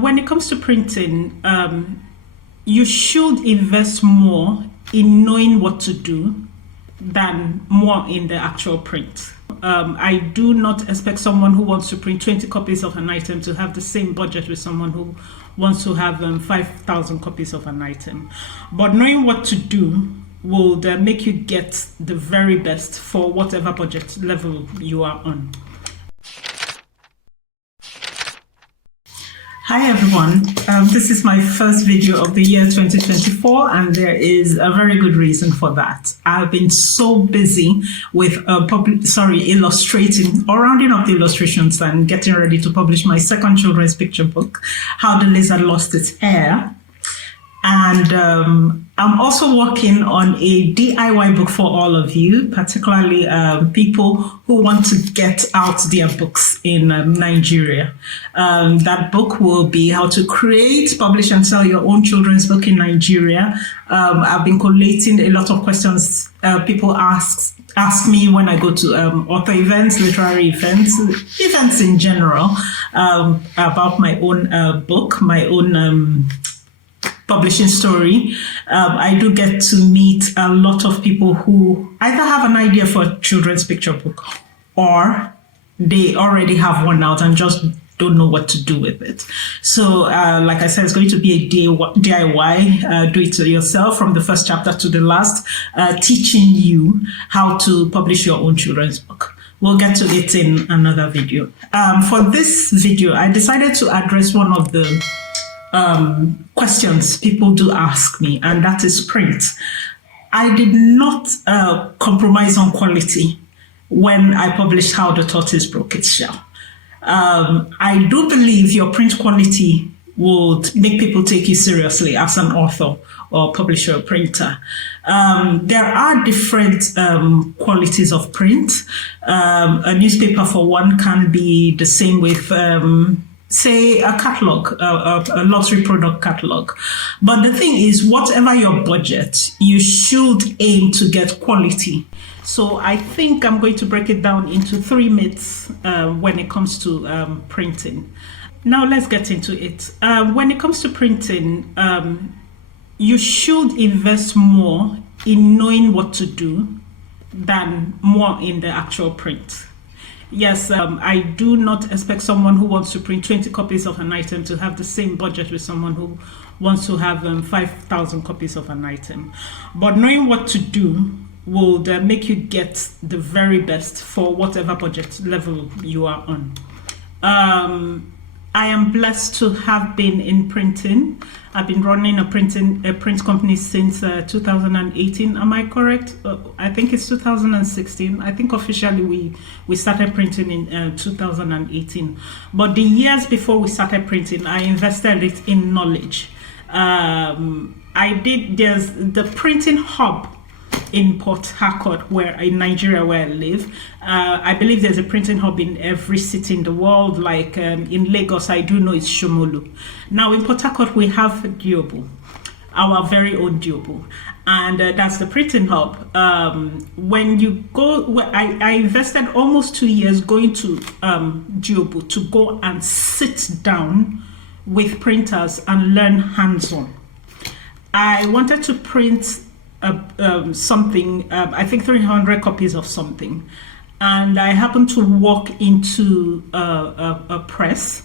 When it comes to printing, you should invest more in knowing what to do than more in the actual print. I do not expect someone who wants to print 20 copies of an item to have the same budget with someone who wants to have 5,000 copies of an item. But knowing what to do will make you get the very best for whatever budget level you are on. Hi everyone, this is my first video of the year 2024 and there is a very good reason for that. I've been so busy with illustrating or rounding up the illustrations and getting ready to publish my second children's picture book, How the Lizard Lost Its Hair. And I'm also working on a DIY book for all of you, particularly people who want to get out their books in Nigeria. That book will be how to create, publish, and sell your own children's book in Nigeria. I've been collating a lot of questions people ask me when I go to author events, literary events in general, about my own book, my own publishing story. I do get to meet a lot of people who either have an idea for a children's picture book or they already have one out and just don't know what to do with it. So like I said, it's going to be a DIY, do it yourself from the first chapter to the last, teaching you how to publish your own children's book. We'll get to it in another video. For this video, I decided to address one of the questions people do ask me, and that is print. I did not compromise on quality when I published How the Tortoise Broke Its Shell. I do believe your print quality would make people take you seriously as an author or publisher or printer. There are different qualities of print. A newspaper, for one, can be the same with say a catalog, a lottery product catalog. But the thing is, whatever your budget, you should aim to get quality. So I think I'm going to break it down into 3 myths when it comes to printing. Now let's get into it. When it comes to printing, you should invest more in knowing what to do than more in the actual print. Yes, I do not expect someone who wants to print 20 copies of an item to have the same budget with someone who wants to have 5,000 copies of an item. But knowing what to do will make you get the very best for whatever budget level you are on. I am blessed to have been in printing. I've been running a print company since 2018. Am I correct? I think it's 2016. I think officially we started printing in 2018. But the years before we started printing, I invested it in knowledge. There's the printing hub in Port Harcourt, in Nigeria, where I live. I believe there's a printing hub in every city in the world. Like in Lagos, I do know it's Shomolu. Now in Port Harcourt, we have Diobu, our very own Diobu, and that's the printing hub. When you go, I invested almost 2 years going to Diobu to go and sit down with printers and learn hands-on. I wanted to print something, I think 300 copies of something, and I happened to walk into a press,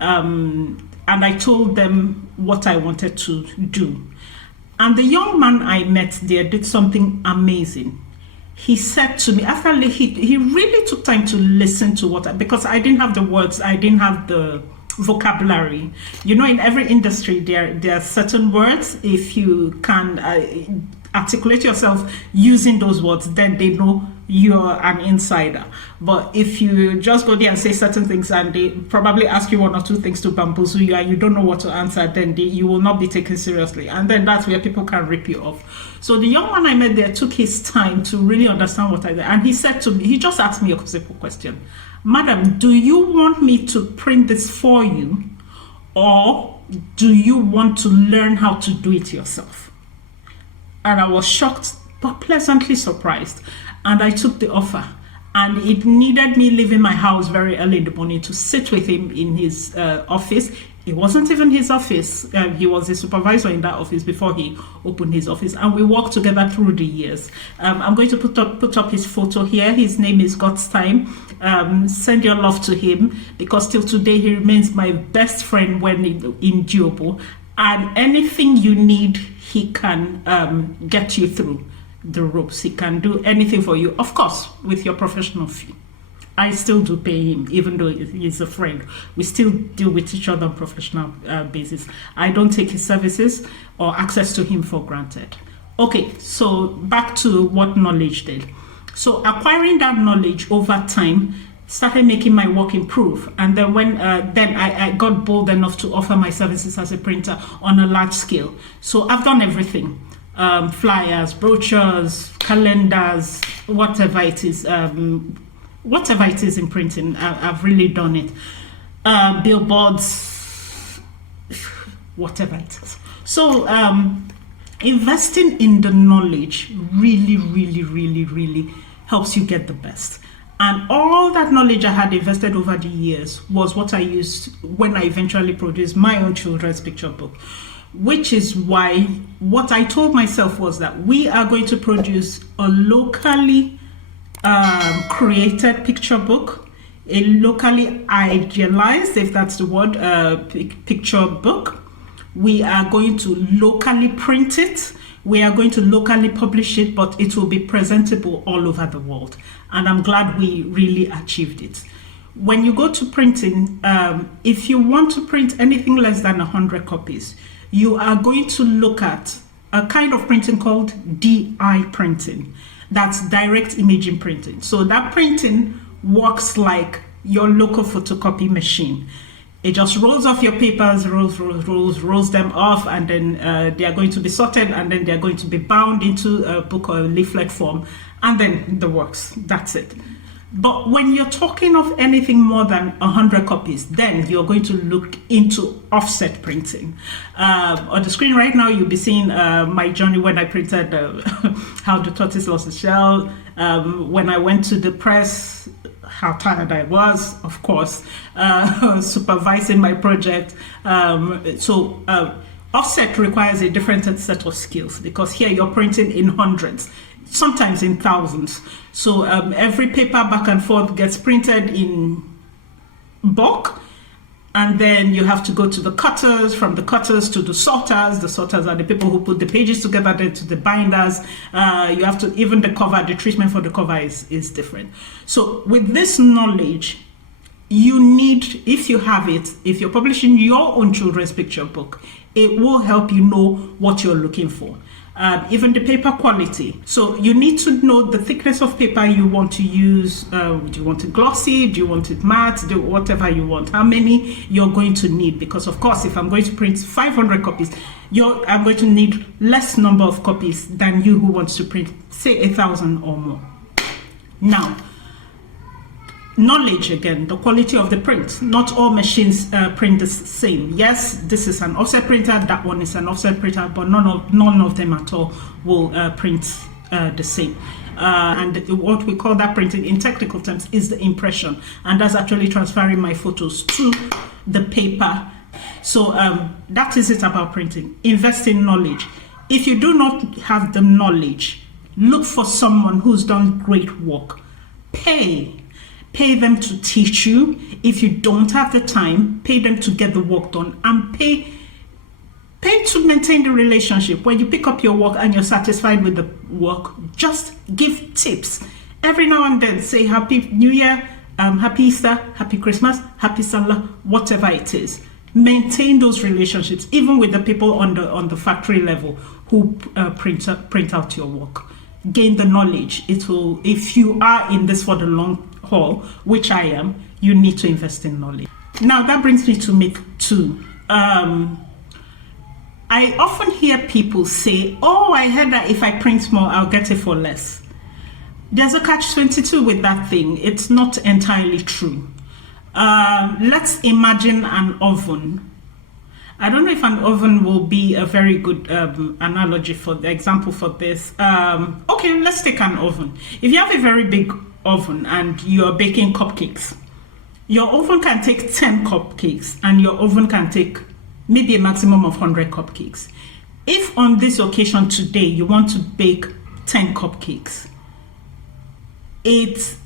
and I told them what I wanted to do, and the young man I met there did something amazing. He said to me, after he really took time to listen to because I didn't have the words, I didn't have the vocabulary. You know, in every industry there are certain words. If you can articulate yourself using those words, then they know you're an insider. But if you just go there and say certain things and they probably ask you 1 or 2 things to bamboozle you and you don't know what to answer, then you will not be taken seriously, and then that's where people can rip you off. So the young man I met there took his time to really understand what I did, and he said to me, he just asked me a simple question: "Madam, do you want me to print this for you, or do you want to learn how to do it yourself?" And I was shocked but pleasantly surprised, and I took the offer. And it needed me leaving my house very early in the morning to sit with him in his office. It wasn't even his office. He was a supervisor in that office before he opened his office. And we worked together through the years. I'm going to put up his photo here. His name is God's Time. Send your love to him, because till today he remains my best friend when in Diobo. And anything you need, he can get you through the ropes. He can do anything for you, of course, with your professional fee. I still do pay him, even though he's a friend. We still deal with each other on professional basis. I don't take his services or access to him for granted. Okay, so back to what knowledge did. So acquiring that knowledge over time started making my work improve. And then when I got bold enough to offer my services as a printer on a large scale. So I've done everything. Flyers, brochures, calendars, whatever it is in printing, I've really done it. Billboards, whatever it is. So investing in the knowledge really, really, really, really helps you get the best. And all that knowledge I had invested over the years was what I used when I eventually produced my own children's picture book. Which is why what I told myself was that we are going to produce a locally created picture book, a locally idealized, if that's the word, picture book. We are going to locally print it. We are going to locally publish it, but it will be presentable all over the world. And I'm glad we really achieved it. When you go to printing, if you want to print anything less than 100 copies, you are going to look at a kind of printing called DI printing. That's direct imaging printing. So that printing works like your local photocopy machine. It just rolls off your papers, rolls them off, and then they are going to be sorted, and then they are going to be bound into a book or a leaflet form, and then the works. That's it. But when you're talking of anything more than 100 copies, then you're going to look into offset printing. On the screen right now, you'll be seeing my journey when I printed How the Tortoise Lost Its Shell. When I went to the press, how tired I was, of course, supervising my project. Offset requires a different set of skills, because here you're printing in hundreds, sometimes in thousands. So every paper back and forth gets printed in bulk, and then you have to go to the cutters, from the cutters to the sorters. The sorters are the people who put the pages together, then to the binders. You have to, even the cover, the treatment for the cover is different. So with this knowledge, you need, if you have it, if you're publishing your own children's picture book, it will help you know what you're looking for. Even the paper quality. So you need to know the thickness of paper you want to use. Do you want it glossy? Do you want it matte? Do whatever you want. How many you're going to need? Because of course, if I'm going to print 500 copies, I'm going to need less number of copies than you who wants to print, say, 1,000 or more. Now, knowledge again, the quality of the print. Not all machines print the same. Yes, this is an offset printer, that one is an offset printer, but none of them at all will print the same. And what we call that printing in technical terms is the impression, and that's actually transferring my photos to the paper. So that is it about printing. Invest in knowledge. If you do not have the knowledge, look for someone who's done great work. Pay them to teach you. If you don't have the time, pay them to get the work done, and pay to maintain the relationship. When you pick up your work and you're satisfied with the work, just give tips. Every now and then, say Happy New Year, Happy Easter, Happy Christmas, Happy Salah, whatever it is. Maintain those relationships, even with the people on the factory level who print out your work. Gain the knowledge. It will, if you are in this for the long haul, which I am, you need to invest in knowledge. Now that brings me to myth 2. I often hear people say, oh, I heard that if I print more, I'll get it for less. There's a catch-22 with that thing. It's not entirely true. Let's imagine an oven. I don't know if an oven will be a very good analogy for the example for this. Okay, let's take an oven. If you have a very big oven and you're baking cupcakes, your oven can take 10 cupcakes and your oven can take maybe a maximum of 100 cupcakes. If on this occasion today you want to bake 10 cupcakes, it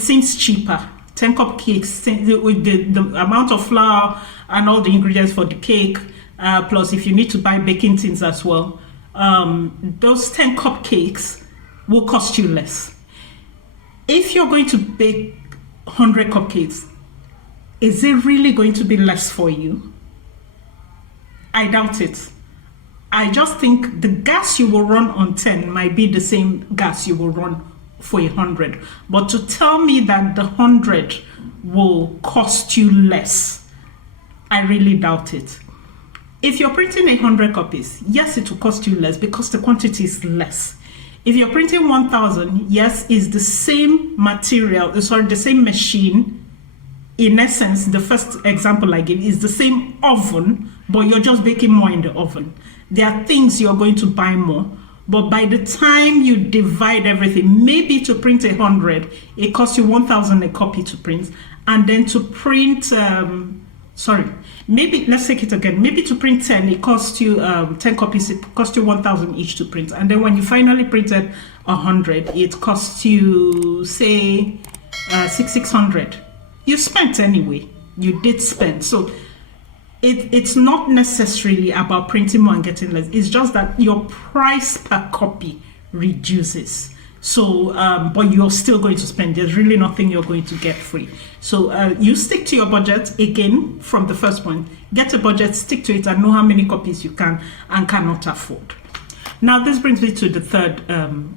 seems cheaper. 10 cupcakes with the amount of flour and all the ingredients for the cake, plus if you need to buy baking tins as well, those 10 cupcakes will cost you less. If you're going to bake 100 cupcakes, is it really going to be less for you? I doubt it. I just think the gas you will run on 10 might be the same gas you will run for 100. But to tell me that the 100 will cost you less, I really doubt it. If you're printing 100 copies, yes, it will cost you less because the quantity is less. If you're printing 1,000, yes, it's the same material, the same machine. In essence, the first example I gave is the same oven, but you're just baking more in the oven. There are things you're going to buy more, but by the time you divide everything, maybe to print 100, it costs you 1,000 a copy to print, and then to print, maybe let's take it again. Maybe to print 10, it costs you 10 copies. It costs you 1,000 each to print, and then when you finally printed 100, it costs you say 600. You spent anyway. You did spend. So it's not necessarily about printing more and getting less. It's just that your price per copy reduces. So, but you're still going to spend. There's really nothing you're going to get free. So you stick to your budget again from the first point. Get a budget, stick to it, and know how many copies you can and cannot afford. Now, this brings me to the third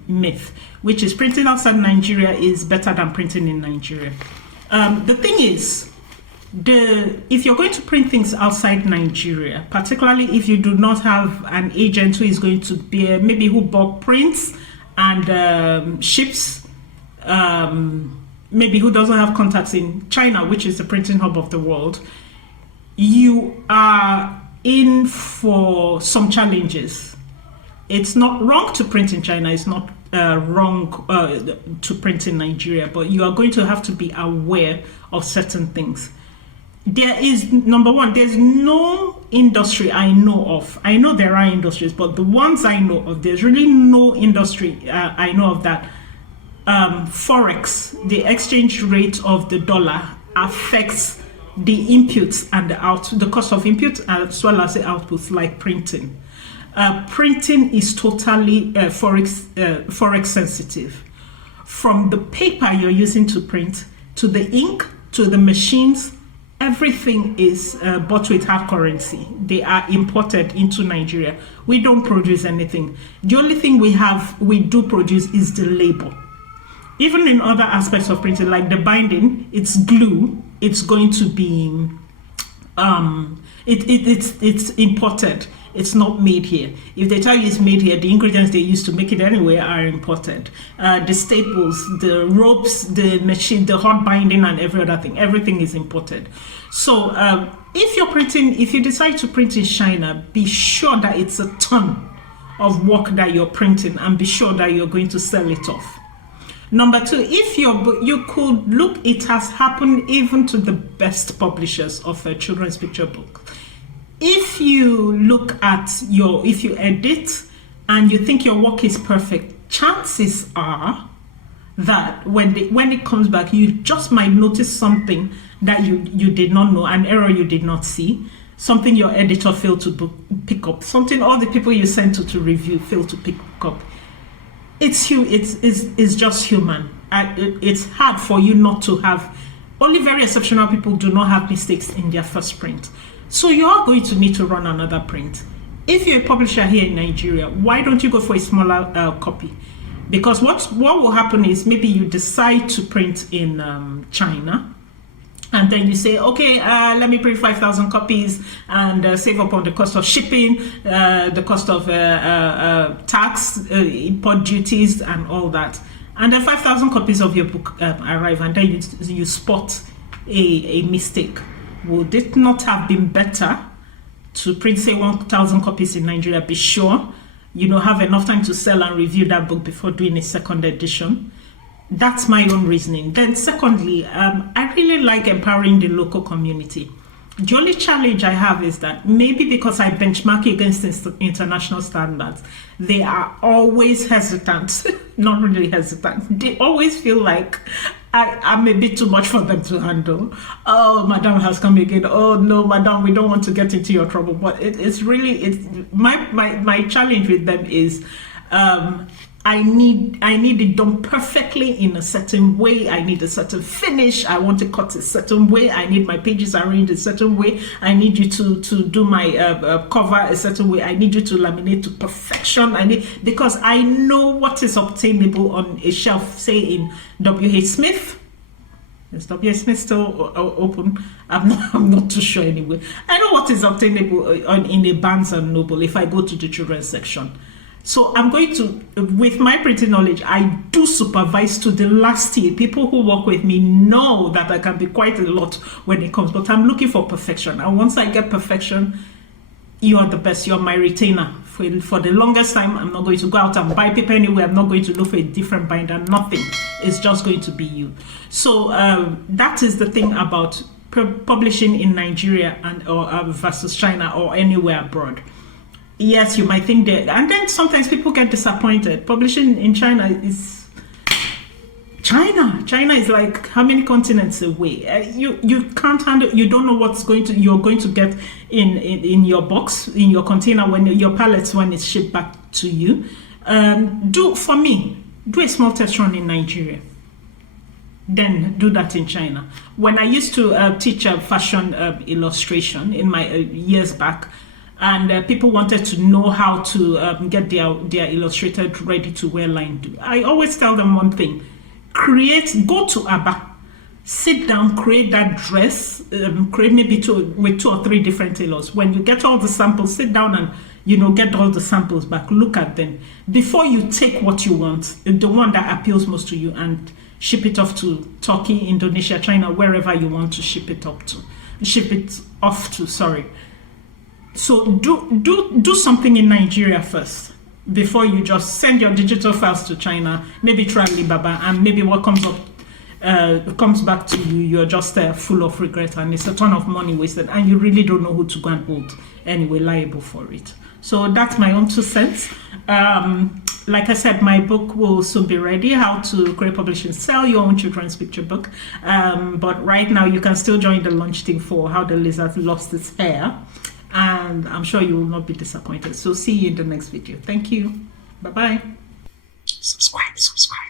myth, which is printing outside Nigeria is better than printing in Nigeria. The thing is, if you're going to print things outside Nigeria, particularly if you do not have an agent who is going to be maybe who bulk prints and ships, maybe who doesn't have contacts in China, which is the printing hub of the world, you are in for some challenges. It's not wrong to print in China. It's not wrong to print in Nigeria, but you are going to have to be aware of certain things. There is, number one, there's no industry I know of. I know there are industries, but the ones I know of, there's really no industry I know of that Forex, the exchange rate of the dollar, affects the inputs and the cost of inputs as well as the outputs, like printing. Printing is totally Forex sensitive. From the paper you're using to print, to the ink, to the machines, everything is bought with hard currency. They are imported into Nigeria. We don't produce anything. The only thing we do produce is the label. Even in other aspects of printing, like the binding, it's glue. It's going to be, it's imported. It's not made here. If they tell you it's made here, the ingredients they use to make it anyway are imported. The staples, the ropes, the machine, the hot binding, and every other thing, everything is imported. So if you decide to print in China, be sure that it's a ton of work that you're printing, and be sure that you're going to sell it off. Number two, if you could look, it has happened even to the best publishers of a children's picture book. If you look at if you edit and you think your work is perfect, chances are that when it comes back, you just might notice something that you did not know, an error you did not see, something your editor failed to pick up, something all the people you sent to review failed to pick up. It's just human. It's hard for you not to have. Only very exceptional people do not have mistakes in their first print. So you are going to need to run another print. If you're a publisher here in Nigeria, why don't you go for a smaller copy? Because what will happen is maybe you decide to print in China, and then you say, okay, let me print 5,000 copies and save up on the cost of shipping, the cost of tax, import duties, and all that. And then 5,000 copies of your book arrive, and then you spot a mistake. Would it not have been better to print, say, 1,000 copies in Nigeria? Be sure, have enough time to sell and review that book before doing a second edition. That's my own reasoning. Then secondly, I really like empowering the local community. The only challenge I have is that maybe because I benchmark against international standards, they are always hesitant, not really hesitant. They always feel like I'm a bit too much for them to handle. Oh, madam has come again. Oh no, madam, we don't want to get into your trouble. But it's my challenge with them is I need it done perfectly in a certain way. I need a certain finish. I want to cut a certain way. I need my pages arranged a certain way. I need you to do my cover a certain way. I need you to laminate to perfection. Because I know what is obtainable on a shelf, say in W.H. Smith. Is W.H. Smith still open? I'm not too sure anyway. I know what is obtainable in a Barnes and Noble if I go to the children's section. So I'm going to, with my printing knowledge, I do supervise to the last year. People who work with me know that I can be quite a lot when it comes, but I'm looking for perfection. And once I get perfection, you are the best. You're my retainer. For the longest time, I'm not going to go out and buy paper anywhere. I'm not going to look for a different binder. Nothing. It's just going to be you. So that is the thing about publishing in Nigeria or versus China or anywhere abroad. Yes, you might think that, and then sometimes people get disappointed. Publishing in China is China. China is like how many continents away? You can't handle. You don't know what's you're going to get in your box, in your container, when your pallets when it's shipped back to you. Do a small test run in Nigeria. Then do that in China. When I used to teach fashion illustration in my years back. And people wanted to know how to get their illustrated ready-to-wear line. I always tell them one thing: go to Aba, sit down, create that dress, create maybe with 2 or 3 different tailors. When you get all the samples, sit down and get all the samples back, look at them before you take what you want, the one that appeals most to you, and ship it off to Turkey, Indonesia, China, wherever you want to ship it off to. Sorry. So do something in Nigeria first before you just send your digital files to China, maybe try Alibaba, and maybe what comes back to you, you're just full of regret, and it's a ton of money wasted, and you really don't know who to go and hold anyway liable for it. So that's my own 2 cents. Like I said, my book will soon be ready, How to Create, Publish, and Sell Your Own Children's Picture Book. But right now, you can still join the launch team for How the Lizard Lost Its Hair. And I'm sure you will not be disappointed. So see you in the next video. Thank you. Bye-bye. Subscribe.